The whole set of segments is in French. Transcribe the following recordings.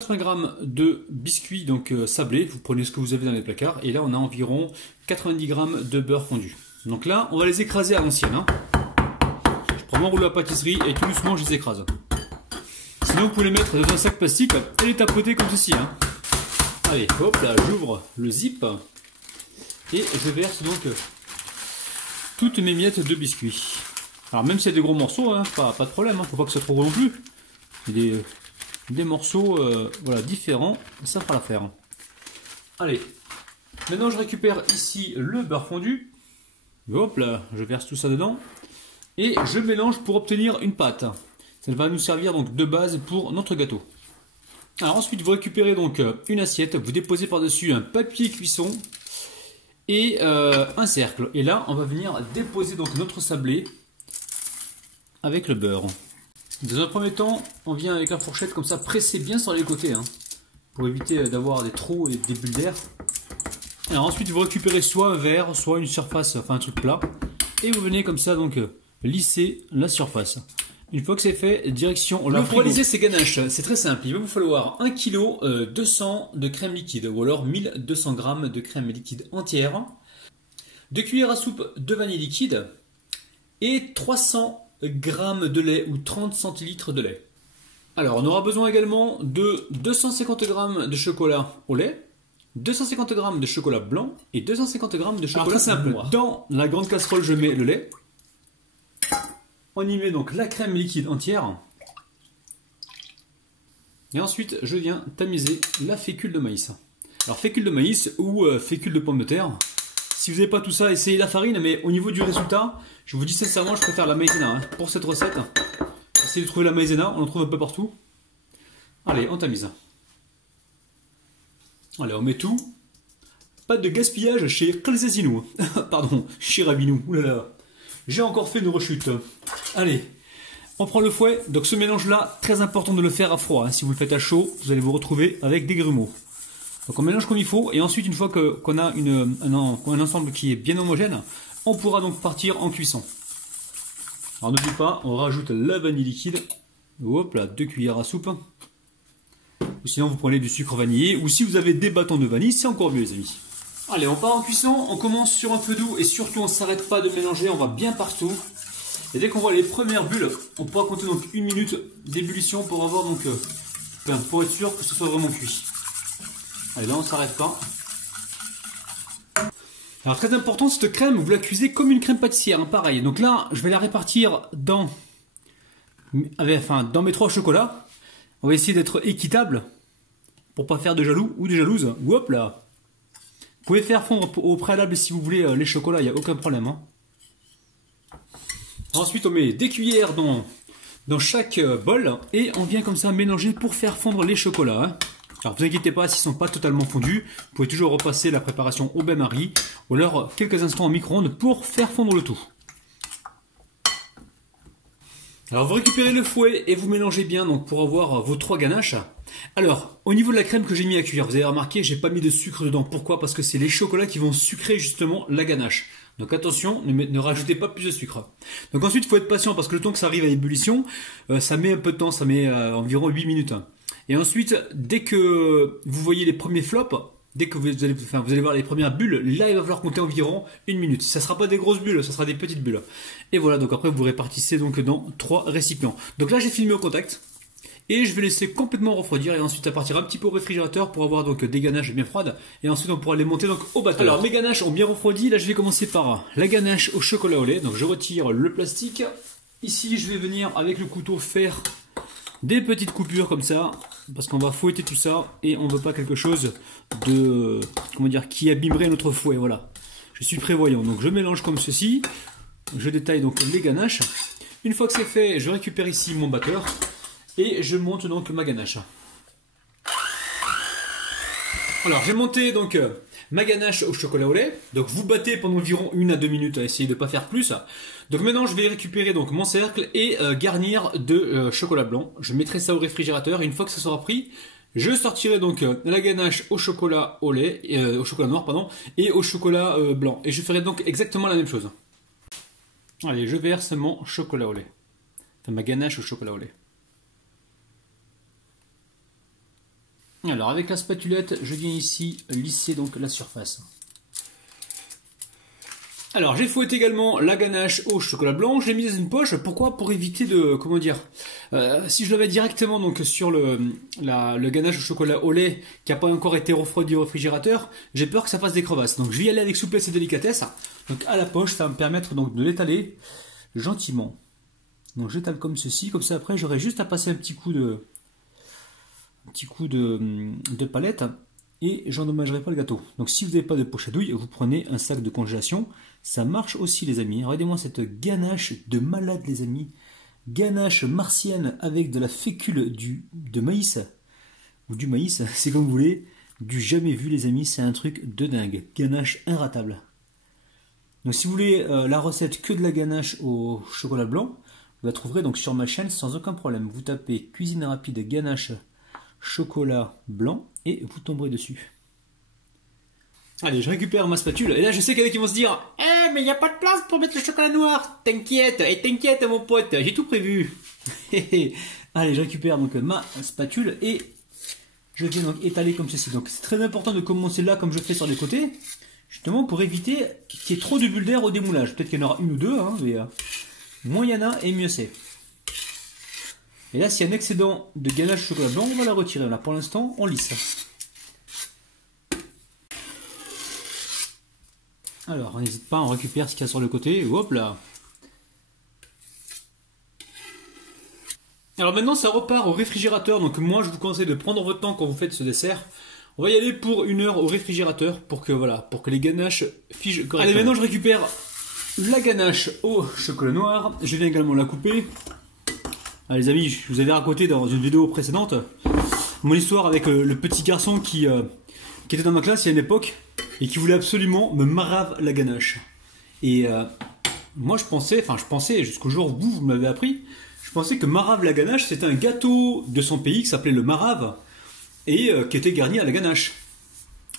80 grammes de biscuits donc sablés, vous prenez ce que vous avez dans les placards, et là on a environ 90 grammes de beurre fondu. Donc là, on va les écraser à l'ancienne. Hein. Je prends mon rouleau à pâtisserie et tout doucement je les écrase. Sinon vous pouvez les mettre dans un sac plastique et les tapoter comme ceci. Hein. Allez, hop là, j'ouvre le zip et je verse donc toutes mes miettes de biscuits. Alors même si c'est des gros morceaux, hein, pas de problème, hein, faut pas que ça soit trop gros non plus. Des morceaux voilà, différents, ça fera l'affaire. Allez, maintenant je récupère ici le beurre fondu. Hop là, je verse tout ça dedans. Et je mélange pour obtenir une pâte. Ça va nous servir donc de base pour notre gâteau. Alors ensuite vous récupérez donc une assiette, vous déposez par-dessus un papier cuisson et un cercle. Et là on va venir déposer donc notre sablé avec le beurre. Dans un premier temps, on vient avec la fourchette comme ça presser bien sur les côtés hein, pour éviter d'avoir des trous et des bulles d'air. Alors ensuite vous récupérez soit un verre, soit une surface, enfin un truc plat, et vous venez comme ça donc lisser la surface. Une fois que c'est fait, direction le frigo. Pour réaliser ces ganaches, c'est très simple. Il va vous falloir 1 kg 200 de crème liquide ou alors 1200 g de crème liquide entière, 2 cuillères à soupe de vanille liquide et 300 g de lait ou 30 centilitres de lait. Alors on aura besoin également de 250 g de chocolat au lait, 250 g de chocolat blanc et 250 g de chocolat très simple. Noir. Dans la grande casserole je mets le lait. On y met donc la crème liquide entière. Et ensuite, je viens tamiser la fécule de maïs. Alors, fécule de maïs ou fécule de pomme de terre. Si vous n'avez pas tout ça, essayez la farine. Mais au niveau du résultat, je vous dis sincèrement, je préfère la maïzena. Hein. Pour cette recette, essayez de trouver la maïzena. On en trouve un peu partout. Allez, on tamise. Allez, on met tout. Pas de gaspillage chez Calzazinou. Pardon, chez Rabinou. Oulala. J'ai encore fait une rechute. Allez, on prend le fouet. Donc ce mélange-là, très important de le faire à froid. Hein. Si vous le faites à chaud, vous allez vous retrouver avec des grumeaux. Donc on mélange comme il faut. Et ensuite, une fois qu'on a un ensemble qui est bien homogène, on pourra donc partir en cuisson. Alors n'oubliez pas, on rajoute la vanille liquide. Hop là, 2 cuillères à soupe. Ou sinon, vous prenez du sucre vanillé. Ou si vous avez des bâtons de vanille, c'est encore mieux les amis. Allez, on part en cuisson, on commence sur un feu doux et surtout on ne s'arrête pas de mélanger, on va bien partout. Et dès qu'on voit les premières bulles, on pourra compter donc 1 minute d'ébullition pour avoir donc pour être sûr que ce soit vraiment cuit. Allez, là on ne s'arrête pas. Alors très important, cette crème, vous la cuisez comme une crème pâtissière, hein, pareil. Donc là, je vais la répartir dans mes 3 chocolats. On va essayer d'être équitable pour pas faire de jaloux ou de jalouses. Hop là. Vous pouvez faire fondre au préalable si vous voulez les chocolats, il n'y a aucun problème. Hein. Ensuite, on met des cuillères dans chaque bol et on vient comme ça mélanger pour faire fondre les chocolats. Hein. Alors, ne vous inquiétez pas, s'ils ne sont pas totalement fondus, vous pouvez toujours repasser la préparation au bain-marie ou alors quelques instants au micro-ondes pour faire fondre le tout. Alors, vous récupérez le fouet et vous mélangez bien donc, pour avoir vos 3 ganaches. Alors, au niveau de la crème que j'ai mis à cuire, vous avez remarqué, j'ai pas mis de sucre dedans. Pourquoi? Parce que c'est les chocolats qui vont sucrer justement la ganache. Donc attention, ne rajoutez pas plus de sucre. Donc ensuite, il faut être patient parce que le temps que ça arrive à ébullition, ça met un peu de temps, ça met environ 8 minutes. Et ensuite, dès que vous voyez les premiers flops, dès que vous allez voir les premières bulles, là il va falloir compter environ 1 minute. Ça ne sera pas des grosses bulles, ça sera des petites bulles. Et voilà, donc après vous répartissez donc dans 3 récipients. Donc là j'ai filmé au contact. Et je vais laisser complètement refroidir et ensuite ça partira un petit peu au réfrigérateur pour avoir donc des ganaches bien froides et ensuite on pourra les monter donc au batteur. Alors mes ganaches ont bien refroidi, là je vais commencer par la ganache au chocolat au lait, donc je retire le plastique. Ici je vais venir avec le couteau faire des petites coupures comme ça parce qu'on va fouetter tout ça et on ne veut pas quelque chose de qui abîmerait notre fouet. Voilà, je suis prévoyant, donc je mélange comme ceci, je détaille donc les ganaches. Une fois que c'est fait, je récupère ici mon batteur. Et je monte donc ma ganache. Alors j'ai monté donc ma ganache au chocolat au lait. Donc vous battez pendant environ 1 à 2 minutes, essayez de ne pas faire plus. Donc maintenant je vais récupérer donc mon cercle et garnir de chocolat blanc. Je mettrai ça au réfrigérateur et une fois que ça sera pris, je sortirai donc la ganache au chocolat au lait, au chocolat noir pardon, et au chocolat blanc. Et je ferai donc exactement la même chose. Allez, je verse mon chocolat au lait. Enfin ma ganache au chocolat au lait. Alors avec la spatulette, je viens ici lisser donc la surface. Alors j'ai fouetté également la ganache au chocolat blanc, je l'ai mise dans une poche. Pourquoi? Pour éviter de, comment dire, si je l'avais directement donc sur le ganache au chocolat au lait qui n'a pas encore été refroidi au réfrigérateur, j'ai peur que ça fasse des crevasses. Donc je vais y aller avec souplesse et délicatesse. Donc à la poche, ça va me permettre donc de l'étaler gentiment. Donc j'étale comme ceci, comme ça après j'aurai juste à passer un petit coup de palette. Et j'endommagerai pas le gâteau. Donc si vous n'avez pas de poche à douille, vous prenez un sac de congélation. Ça marche aussi les amis. Regardez-moi cette ganache de malade les amis. Ganache martienne avec de la fécule de maïs. Ou du maïs, c'est comme vous voulez. Du jamais vu les amis, c'est un truc de dingue. Ganache inratable. Donc si vous voulez la recette que de la ganache au chocolat blanc, vous la trouverez donc sur ma chaîne sans aucun problème. Vous tapez cuisine rapide ganache chocolat blanc et vous tomberez dessus. Allez, je récupère ma spatule et là je sais qu'il y en a qui vont se dire « mais il n'y a pas de place pour mettre le chocolat noir. T'inquiète, et t'inquiète mon pote, j'ai tout prévu. » Allez, je récupère donc ma spatule et je viens donc étaler comme ceci. Donc c'est très important de commencer là comme je fais sur les côtés, justement pour éviter qu'il y ait trop de bulles d'air au démoulage. Peut-être qu'il y en aura une ou deux, hein, mais moins il y en a et mieux c'est. Et là, s'il y a un excédent de ganache chocolat blanc, on va la retirer. Là, pour l'instant, on lisse. Alors, on n'hésite pas, on récupère ce qu'il y a sur le côté. Hop là. Alors maintenant, ça repart au réfrigérateur. Donc moi, je vous conseille de prendre votre temps quand vous faites ce dessert. On va y aller pour 1 heure au réfrigérateur pour que les ganaches figent correctement. Allez, maintenant, je récupère la ganache au chocolat noir. Je viens également la couper. Ah, les amis, je vous avais raconté dans une vidéo précédente mon histoire avec le petit garçon qui était dans ma classe il y a une époque et qui voulait absolument me marave la ganache. Et moi je pensais jusqu'au jour où vous m'avez appris, je pensais que marave la ganache c'était un gâteau de son pays qui s'appelait le marave et qui était garni à la ganache.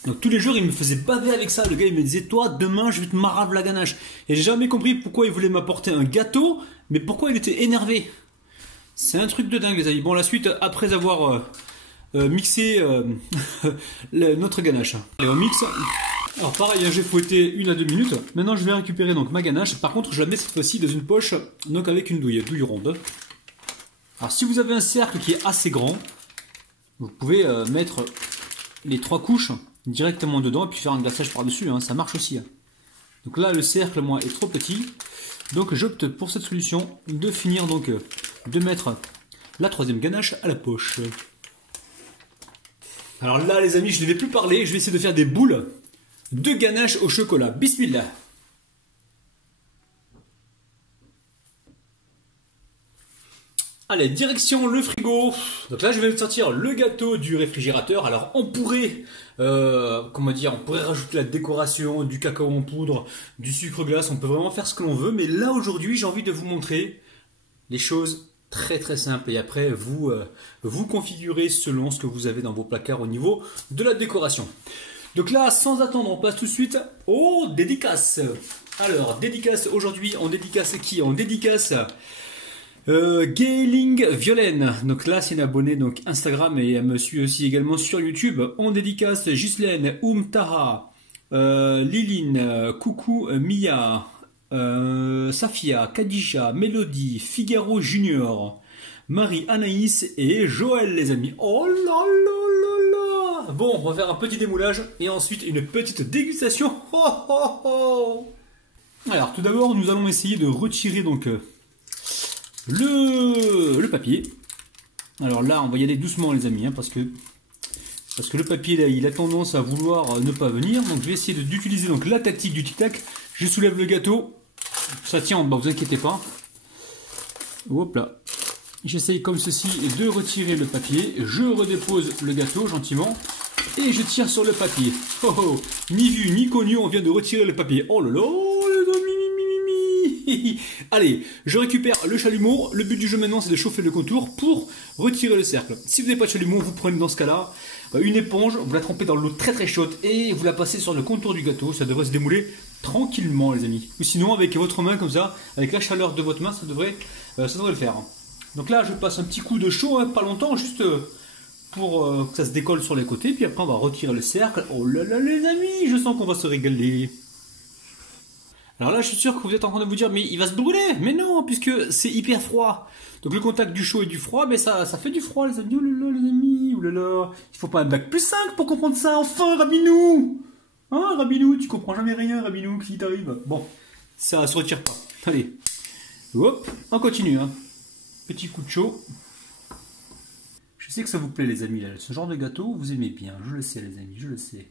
Donc tous les jours il me faisait baver avec ça, le gars il me disait toi demain je vais te marave la ganache. Et j'ai jamais compris pourquoi il voulait m'apporter un gâteau, mais pourquoi il était énervé. C'est un truc de dingue les amis. Bon, la suite, après avoir mixé notre ganache. Allez, on mixe. Alors pareil, j'ai fouetté 1 à 2 minutes. Maintenant, je vais récupérer donc ma ganache. Par contre, je la mets cette fois-ci dans une poche, donc avec une douille ronde. Alors si vous avez un cercle qui est assez grand, vous pouvez mettre les 3 couches directement dedans et puis faire un glaçage par-dessus. Hein, ça marche aussi. Hein. Donc là, le cercle, moi, est trop petit. Donc j'opte pour cette solution de finir donc de mettre la 3e ganache à la poche. Alors là les amis, je ne vais plus parler, je vais essayer de faire des boules de ganache au chocolat. Bismillah. Allez, direction le frigo. Donc là, je vais sortir le gâteau du réfrigérateur. Alors, on pourrait, comment dire, on pourrait rajouter la décoration, du cacao en poudre, du sucre glace. On peut vraiment faire ce que l'on veut. Mais là, aujourd'hui, j'ai envie de vous montrer les choses très très simples. Et après, vous configurez selon ce que vous avez dans vos placards au niveau de la décoration. Donc là, sans attendre, on passe tout de suite aux dédicaces. Alors, dédicace aujourd'hui, on dédicace qui? On dédicace Gayling Violaine, donc là c'est une abonnée donc Instagram et elle me suit aussi également sur YouTube. On dédicace Ghislaine, Taha, Liline, Coucou Mia, Safia, Kadisha, Mélodie, Figaro Junior, Marie Anaïs et Joël les amis. Oh là là là là. Bon, on va faire un petit démoulage et ensuite une petite dégustation. Oh, oh, oh. Alors tout d'abord nous allons essayer de retirer donc le papier. Alors là on va y aller doucement les amis hein, parce que le papier là il a tendance à vouloir ne pas venir, donc je vais essayer d'utiliser donc la tactique du tic tac. Je soulève le gâteau, ça tient en bas, vous inquiétez pas. Hop là, j'essaye comme ceci de retirer le papier, je redépose le gâteau gentiment et je tire sur le papier. Oh oh, ni vu ni connu, on vient de retirer le papier. Oh là là les amis. Allez, je récupère le chalumeau. Le but du jeu maintenant c'est de chauffer le contour pour retirer le cercle. Si vous n'avez pas de chalumeau, vous prenez dans ce cas là une éponge, vous la trempez dans l'eau très très chaude et vous la passez sur le contour du gâteau. Ça devrait se démouler tranquillement les amis. Ou sinon avec votre main comme ça, avec la chaleur de votre main, ça devrait le faire. Donc là je passe un petit coup de chaud, hein, pas longtemps, juste pour que ça se décolle sur les côtés. Puis après, on va retirer le cercle. Oh là là, les amis, je sens qu'on va se régaler. Alors là, je suis sûr que vous êtes en train de vous dire, mais il va se brûler. Mais non, puisque c'est hyper froid. Donc le contact du chaud et du froid, mais ça fait du froid, les amis. Oh là là, les amis, oh là là. Il faut pas un bac plus 5 pour comprendre ça. Enfin, Rabinou. Hein, Rabinou, tu comprends jamais rien, Rabinou, qu'est-ce qui t'arrive? Bon, ça se retire pas. Allez. Hop, on continue. Hein. Petit coup de chaud. Je sais que ça vous plaît, les amis. Là. Ce genre de gâteau, vous aimez bien. Je le sais, les amis, je le sais.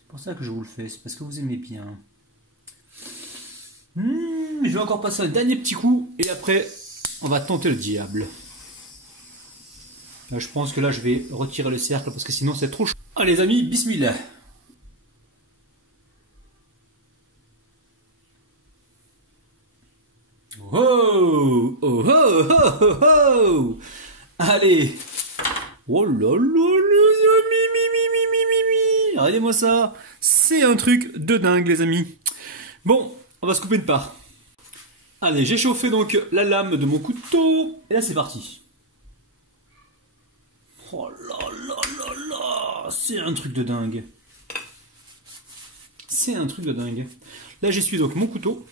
C'est pour ça que je vous le fais. C'est parce que vous aimez bien. Je vais encore passer un dernier petit coup. Et après, on va tenter le diable. Là, je pense que là, je vais retirer le cercle parce que sinon, c'est trop chaud. Allez, les amis, bismillah. Oh, oh, oh, oh, oh, oh. Allez. Oh là là, les amis, regardez-moi ça. C'est un truc de dingue, les amis. Bon, on va se couper une part. Allez, j'ai chauffé donc la lame de mon couteau. Et là, c'est parti. Oh là là là là. C'est un truc de dingue. C'est un truc de dingue. Là, j'essuie donc mon couteau.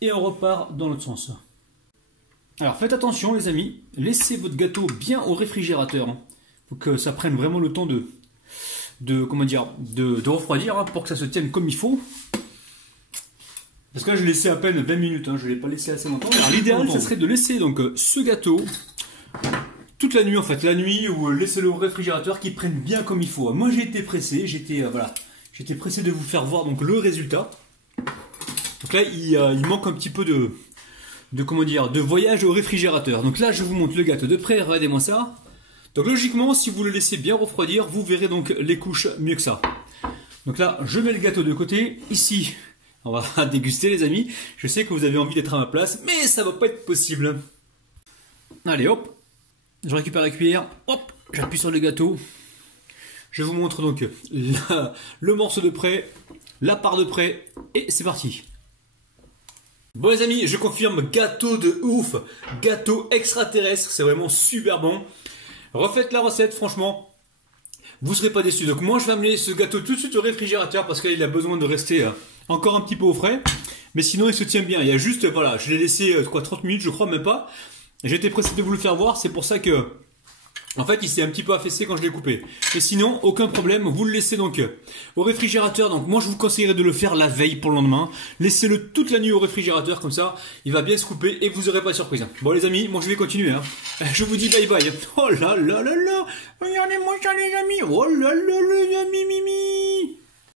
Et on repart dans l'autre sens. Alors faites attention les amis, laissez votre gâteau bien au réfrigérateur. Faut que ça prenne vraiment le temps de refroidir pour que ça se tienne comme il faut. Parce que là je l'ai laissé à peine 20 minutes, je ne l'ai pas laissé assez longtemps. Alors l'idéal ça serait de laisser donc ce gâteau toute la nuit en fait, la nuit ou laissez-le au réfrigérateur qui prenne bien comme il faut. Moi j'ai été pressé, j'étais pressé de vous faire voir donc le résultat. Donc là, il manque un petit peu de voyage au réfrigérateur. Donc là, je vous montre le gâteau de près. Regardez-moi ça. Donc logiquement, si vous le laissez bien refroidir, vous verrez donc les couches mieux que ça. Donc là, je mets le gâteau de côté. Ici, on va déguster, les amis. Je sais que vous avez envie d'être à ma place, mais ça va pas être possible. Allez, hop. Je récupère la cuillère. Hop, j'appuie sur le gâteau. Je vous montre donc le morceau de près, la part de près, et c'est parti. Bon les amis, je confirme, gâteau de ouf, gâteau extraterrestre, c'est vraiment super bon. Refaites la recette, franchement, vous ne serez pas déçus. Donc moi je vais amener ce gâteau tout de suite au réfrigérateur parce qu'il a besoin de rester encore un petit peu au frais. Mais sinon il se tient bien, il y a juste, voilà, je l'ai laissé 30 minutes je crois, même pas. J'étais pressé de vous le faire voir, c'est pour ça que... En fait, il s'est un petit peu affaissé quand je l'ai coupé. Et sinon, aucun problème, vous le laissez donc au réfrigérateur. Donc moi, je vous conseillerais de le faire la veille pour le lendemain. Laissez-le toute la nuit au réfrigérateur, comme ça, il va bien se couper et vous n'aurez pas de surprise. Bon les amis, moi je vais continuer. Je vous dis bye bye. Oh là là là là. Regardez-moi ça les amis. Oh là là les